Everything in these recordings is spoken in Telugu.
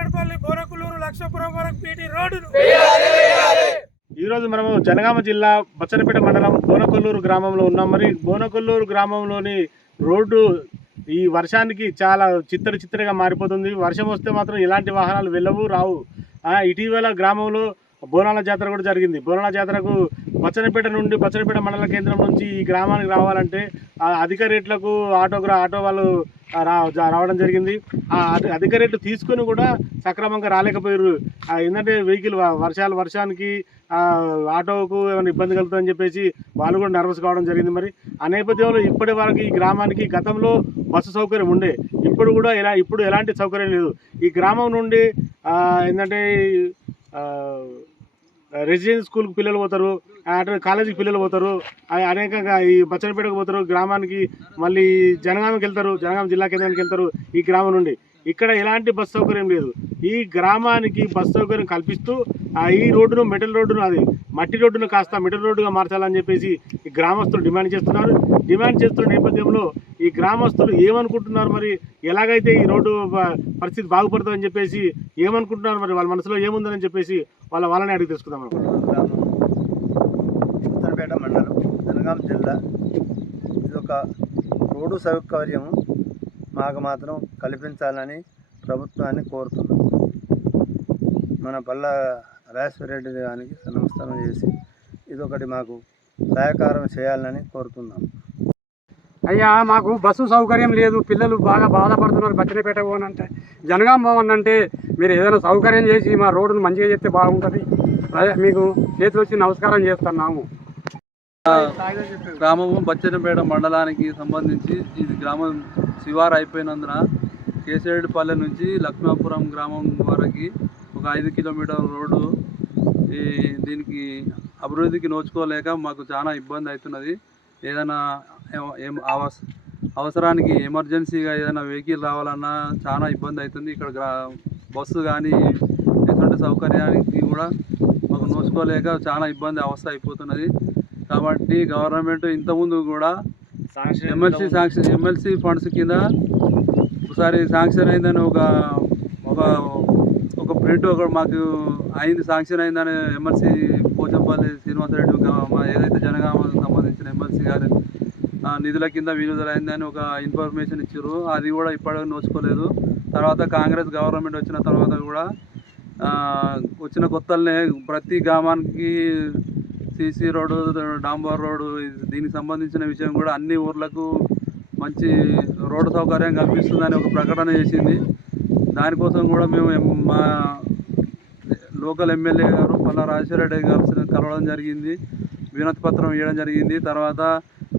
తక్షణమే కేసడపల్లి లక్షపురం వరకు పీటీ రోడ్డును. ఈ రోజు మనము జనగామ జిల్లా బచ్చనపేట మండలం బోనకొల్లూరు గ్రామంలో ఉన్నాం. మరి బోనకొల్లూరు గ్రామంలోని రోడ్డు ఈ వర్షానికి చాలా చిత్తడి చిత్తడిగా మారిపోతుంది. వర్షం వస్తే మాత్రం ఎలాంటి వాహనాలు వెళ్ళవు రావు. ఇటీవల గ్రామంలో బోనాల జాతర కూడా జరిగింది. బోనాల జాతరకు బచ్చనపేట నుండి బచ్చనపేట మండల కేంద్రం నుంచి ఈ గ్రామానికి రావాలంటే అధిక రేట్లకు ఆటో ఆటో వాళ్ళు రా రావడం జరిగింది. ఆ అధిక రేట్లు తీసుకుని కూడా సక్రమంగా రాలేకపోయారు ఏంటంటే వెహికల్ వర్షాలు వర్షానికి ఆటోకు ఏమైనా ఇబ్బంది కలుగుతుందని చెప్పేసి వాళ్ళు కూడా నర్వస్ కావడం జరిగింది మరి. ఆ నేపథ్యంలో ఇప్పటి వరకు ఈ గ్రామానికి గతంలో బస్సు సౌకర్యం ఉండే. ఇప్పుడు కూడా ఎలా ఇప్పుడు ఎలాంటి సౌకర్యం లేదు. ఈ గ్రామం నుండి ఏంటంటే రెసిడెన్స్ స్కూల్కి పిల్లలు పోతారు అటు కాలేజీకి పిల్లలు పోతారు అనేకంగా ఈ బచ్చనపేటకు పోతారు గ్రామానికి మళ్ళీ జనగామకి వెళ్తారు జనగామ జిల్లా కేంద్రానికి వెళ్తారు ఈ గ్రామం నుండి. ఇక్కడ ఎలాంటి బస్ సౌకర్యం లేదు. ఈ గ్రామానికి బస్ సౌకర్యం కల్పిస్తూ ఈ రోడ్డును మెటల్ రోడ్డును అది మట్టి రోడ్డును కాస్త మెటల్ రోడ్డుగా మార్చాలని చెప్పేసి ఈ గ్రామస్తులు డిమాండ్ చేస్తున్నారు. డిమాండ్ చేస్తున్న నేపథ్యంలో ఈ గ్రామస్తులు ఏమనుకుంటున్నారు మరి? ఎలాగైతే ఈ రోడ్డు పరిస్థితి బాగుపడుతుందని చెప్పేసి ఏమనుకుంటున్నారు మరి? వాళ్ళ మనసులో ఏముందని చెప్పేసి వాళ్ళ వాళ్ళని అడిగి తెలుసుకుందాం. గ్రామం మండలం జనగాం జిల్లా. ఇది ఒక రోడ్డు సౌకర్యం మాకు మాత్రం కల్పించాలని ప్రభుత్వాన్ని కోరుతున్నాం. మన పల్ల రాజేశ్వరరెడ్డి గారికి నమస్కారం చేసి ఇదొకటి మాకు సహకారం చేయాలని కోరుతున్నాం. అయ్యా మాకు బస్సు సౌకర్యం లేదు పిల్లలు బాగా బాధపడుతున్నారు బచ్చనపేట పోనంటే. జనగాం భవన్ అంటే మీరు ఏదైనా సౌకర్యం చేసి మా రోడ్డును మంచిగా చేస్తే బాగుంటుంది. అదే మీకు చేతులు వచ్చి నమస్కారం చేస్తున్నాము. గ్రామము బచ్చనపేట మండలానికి సంబంధించి ఇది గ్రామం శివారు అయిపోయినందున కేసేడుపల్లె నుంచి లక్ష్మాపురం గ్రామం వరకు ఒక ఐదు కిలోమీటర్ రోడ్డు ఈ దీనికి అభివృద్ధికి నోచుకోలేక మాకు చాలా ఇబ్బంది అవుతున్నది. ఏదైనా ఏం ఆవాస్ అవసరానికి ఎమర్జెన్సీగా ఏదైనా వెహికల్ రావాలన్నా చాలా ఇబ్బంది అవుతుంది. ఇక్కడ బస్సు కానీ ఎటువంటి సౌకర్యానికి కూడా మాకు నోచుకోలేక చాలా ఇబ్బంది అవస్థ అయిపోతున్నది. కాబట్టి గవర్నమెంట్ ఇంతకుముందు కూడా ఎమ్మెల్సీ శాంక్షన్ ఎమ్మెల్సీ ఫండ్స్ కింద ఒకసారి శాంక్షన్ అయిందని ఒక ఒక ఒక ప్రింట్ ఒక మాకు అయింది శాంక్షన్ అయిందని ఎమ్మెల్సీ పోచంపల్లి శ్రీనివాసరెడ్డి ఏదైతే జనగామకు సంబంధించిన ఎమ్మెల్సీ గారు నిధుల కింద విడుదలైందని ఒక ఇన్ఫర్మేషన్ ఇచ్చారు అది కూడా ఇప్పటికీ నోచుకోలేదు. తర్వాత కాంగ్రెస్ గవర్నమెంట్ వచ్చిన తర్వాత కూడా వచ్చిన కొత్తలనే ప్రతి గ్రామానికి సీసీ రోడ్డు డాంబర్ రోడ్డు దీనికి సంబంధించిన విషయం కూడా అన్ని ఊర్లకు మంచి రోడ్డు సౌకర్యం కల్పిస్తుందని ఒక ప్రకటన చేసింది. దానికోసం కూడా మేము మా లోకల్ ఎమ్మెల్యే గారు పల్లా రాజశేఖర గారు కలవడం జరిగింది. వినతి పత్రం ఇవ్వడం జరిగింది. తర్వాత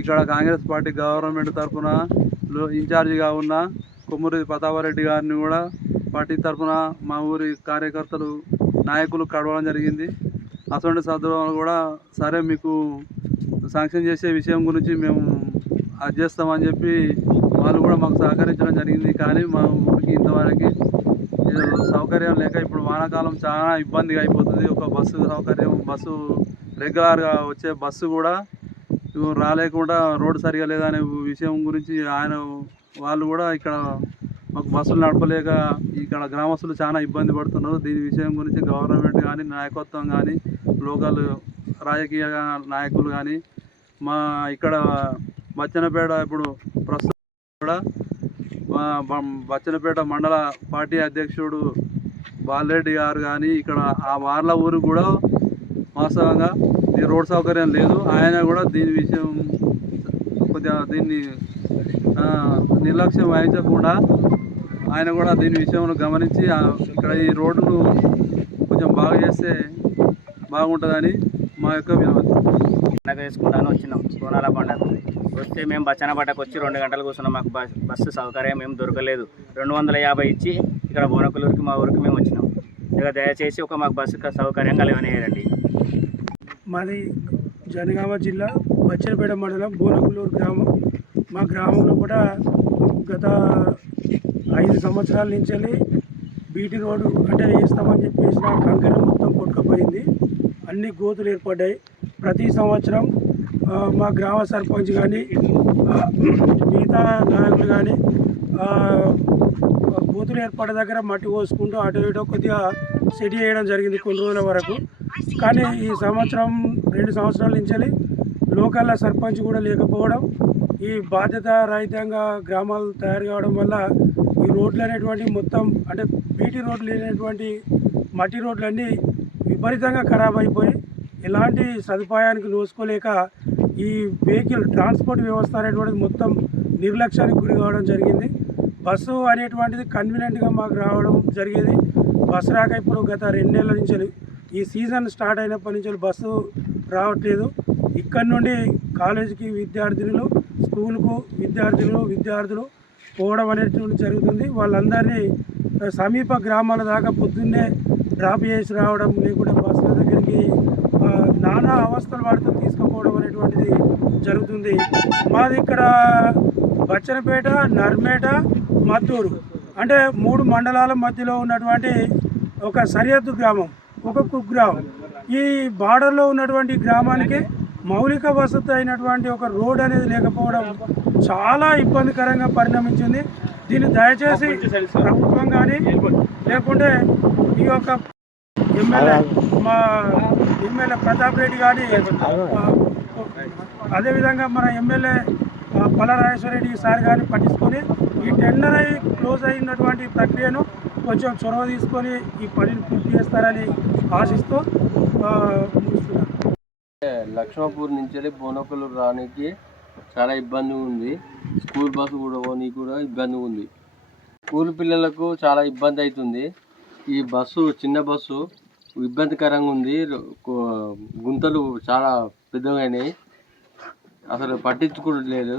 ఇక్కడ కాంగ్రెస్ పార్టీ గవర్నమెంట్ తరఫున ఇన్ఛార్జిగా ఉన్న కొమ్మూరి ప్రతాపారెడ్డి గారిని కూడా పార్టీ తరఫున మా ఊరి కార్యకర్తలు నాయకులు కడవడం జరిగింది. అటువంటి సందర్భంలో కూడా సరే మీకు శాంక్షన్ చేసే విషయం గురించి మేము అది చేస్తామని చెప్పి వాళ్ళు కూడా మాకు సహకరించడం జరిగింది. కానీ మా ఊరికి ఇంతవరకు సౌకర్యం లేక ఇప్పుడు వానాకాలం చాలా ఇబ్బందిగా అయిపోతుంది. ఒక బస్సు సౌకర్యం బస్సు రెగ్యులర్గా వచ్చే బస్సు కూడా రాలేకుండా రోడ్డు సరిగా లేదనే విషయం గురించి ఆయన వాళ్ళు కూడా ఇక్కడ మాకు బస్సులు నడపలేక ఇక్కడ గ్రామస్తులు చాలా ఇబ్బంది పడుతున్నారు. దీని విషయం గురించి గవర్నమెంట్ కానీ నాయకత్వం కానీ లోకల్ రాజకీయ నాయకులు కానీ మా ఇక్కడ బచ్చనపేట ఇప్పుడు ప్రస్తుతం కూడా మా బచ్చనపేట మండల పార్టీ అధ్యక్షుడు బాలరెడ్డి గారు కానీ ఇక్కడ ఆ వార్ల ఊరు కూడా వాస్తవంగా ఈ రోడ్ సౌకర్యం లేదు. ఆయన కూడా దీని విషయం కొద్దిగా దీన్ని నిర్లక్ష్యం వహించకుండా ఆయన కూడా దీని విషయంలో గమనించి ఇక్కడ ఈ రోడ్డును కొంచెం బాగు చేస్తే బాగుంటుందని మా యొక్క వినతి. పండగ వేసుకుంటాను వచ్చినాం. బోనాల పండగ. వస్తే మేము బచ్చన పట్టకు వచ్చి రెండు గంటలు కూర్చున్నాం. మాకు బస్సు సౌకర్యం ఏం దొరకలేదు. రెండు వందల యాభై ఇచ్చి ఇక్కడ బోనకులూరికి మా ఊరికి మేము వచ్చినాం. ఇక దయచేసి ఒక మాకు బస్సు సౌకర్యం కలగనేయండి. మాది జనగామ జిల్లా బచ్చనపేట మండలం బోనగులూరు గ్రామం. మా గ్రామంలో కూడా గత ఐదు సంవత్సరాల నుంచి వెళ్ళి బీటీ రోడ్డు అంటే వేస్తామని చెప్పేసి నా కంకర మొత్తం కొట్టుకుపోయింది. అన్ని గోతులు ఏర్పడ్డాయి. ప్రతి సంవత్సరం మా గ్రామ సర్పంచ్ కానీ మిగతా నాయకులు కానీ గోతులు ఏర్పడే దగ్గర మట్టి పోసుకుంటూ అటు ఇటు కొద్దిగా సెట్ చేయడం జరిగింది కొన్ని రోజుల వరకు. కానీ ఈ సంవత్సరం రెండు సంవత్సరాల నుంచి లోకల్ సర్పంచ్ కూడా లేకపోవడం ఈ బాధ్యత రహితంగా గ్రామాలు తయారు కావడం వల్ల ఈ రోడ్లు అనేటువంటి మొత్తం అంటే బీటీ రోడ్లు లేనటువంటి మట్టి రోడ్లన్నీ విపరీతంగా ఖరాబ్ అయిపోయి ఎలాంటి సదుపాయానికి నోసుకోలేక ఈ వెహికల్ ట్రాన్స్పోర్ట్ వ్యవస్థ అనేటువంటిది మొత్తం నిర్లక్ష్యానికి గురి కావడం జరిగింది. బస్సు అనేటువంటిది కన్వీనియంట్గా మాకు రావడం జరిగేది. బస్సు రాక ఇప్పుడు గత రెండు నెలల నుంచి ఈ సీజన్ స్టార్ట్ అయినప్పటి నుంచి బస్సు రావట్లేదు. ఇక్కడ నుండి కాలేజీకి విద్యార్థినులు స్కూల్కు విద్యార్థులు విద్యార్థులు పోవడం అనేటువంటి జరుగుతుంది. వాళ్ళందరినీ సమీప గ్రామాల దాకా పొద్దున్నే డ్రాప్ చేసి రావడం లేకుండా బస్సుల దగ్గరికి నానా అవస్థలు వాడితో తీసుకుపోవడం అనేటువంటిది జరుగుతుంది. మాది ఇక్కడ బచ్చనపేట నర్మేట మద్దూరు. అంటే మూడు మండలాల మధ్యలో ఉన్నటువంటి ఒక సరిహద్దు గ్రామం. ఒక కుగ్రామం. ఈ బార్డర్లో ఉన్నటువంటి గ్రామానికి మౌలిక వసతి అయినటువంటి ఒక రోడ్ అనేది లేకపోవడం చాలా ఇబ్బందికరంగా పరిణమించింది. దీన్ని దయచేసి ప్రభుత్వం కానీ లేకుంటే ఈ యొక్క ఎమ్మెల్యే మా ఎమ్మెల్యే ప్రతాప్ రెడ్డి కానీ అదేవిధంగా మన ఎమ్మెల్యే పలరాజేశ్వర రెడ్డి సార్ కానీ పట్టించుకొని ఈ టెండర్ అయి క్లోజ్ అయినటువంటి ప్రక్రియను కొంచెం చొరవ తీసుకొని ఈ పనిని పూర్తి చేస్తారని ఆశిస్తూ లక్ష్మాపూర్ నుంచి వెళ్ళి బోనకలు రానికి చాలా ఇబ్బంది ఉంది. స్కూల్ బస్సు కూడా పోనీ కూడా ఇబ్బంది ఉంది. స్కూల్ పిల్లలకు చాలా ఇబ్బంది అవుతుంది. ఈ బస్సు చిన్న బస్సు ఇబ్బందికరంగా ఉంది. గుంతలు చాలా పెద్దగా అయినాయి. అసలు పట్టించుకోవట్లేదు.